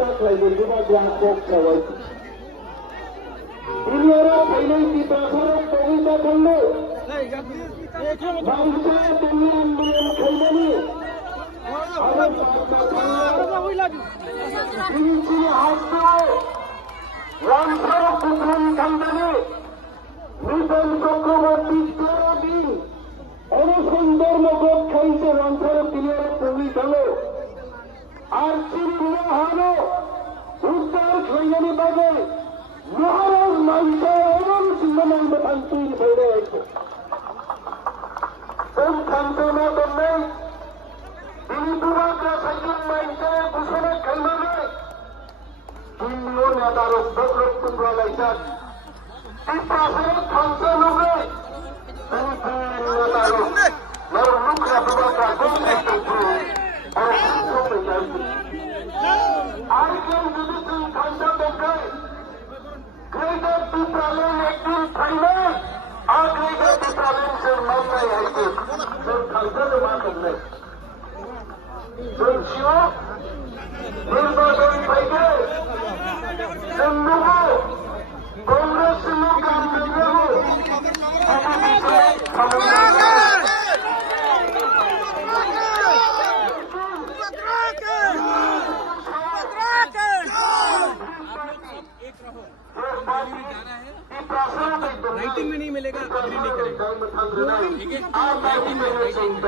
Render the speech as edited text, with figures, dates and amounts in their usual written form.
खाइदिनु ग्राहक सवाई तिनीहरू पहिल्यै चित्रासर कविता खेल्नु मान्छे तिमी आन्दोलन खेल्ने तिमी हाँस्यो रामसर कुकुन खाइदिने मिशन चक्रवर्ती 13 दिन अनुसन्धानमा गोठ खाइছে रामसर तिनीहरू कविताले আর চিহ্ন হলো উত্তর খেয়ে পাবে মহারাজ মাইসে এমন চিহ্ন তৈরি হয়ে রয়েছে কোন সান্ত্বনা করলেন তিনি দুর্গা সাইকেল মাইসে ঘোষণা খেলবে তিনিও নেতার উদ্যোগ রক্ষণ করা লাইছেন এই পাশে থামতে হবে তিনি নেতার মুখে দুর্গা গোল করতে আর কেউ যদি তুই ঠান্ডা দেখে গ্রেটার পিপ্রালেন একদিন থাইলে আর গ্রেটার পিপ্রালেন সে মামলায় হয়েছে সে ঠান্ডাতে মা করলে বলছিও নির্বাচন থেকে নেব কংগ্রেস লোক আনতে নেব राइटिंग में नहीं मिलेगा अग्री नहीं करेगा ठीक है राइटिंग में खाइलेन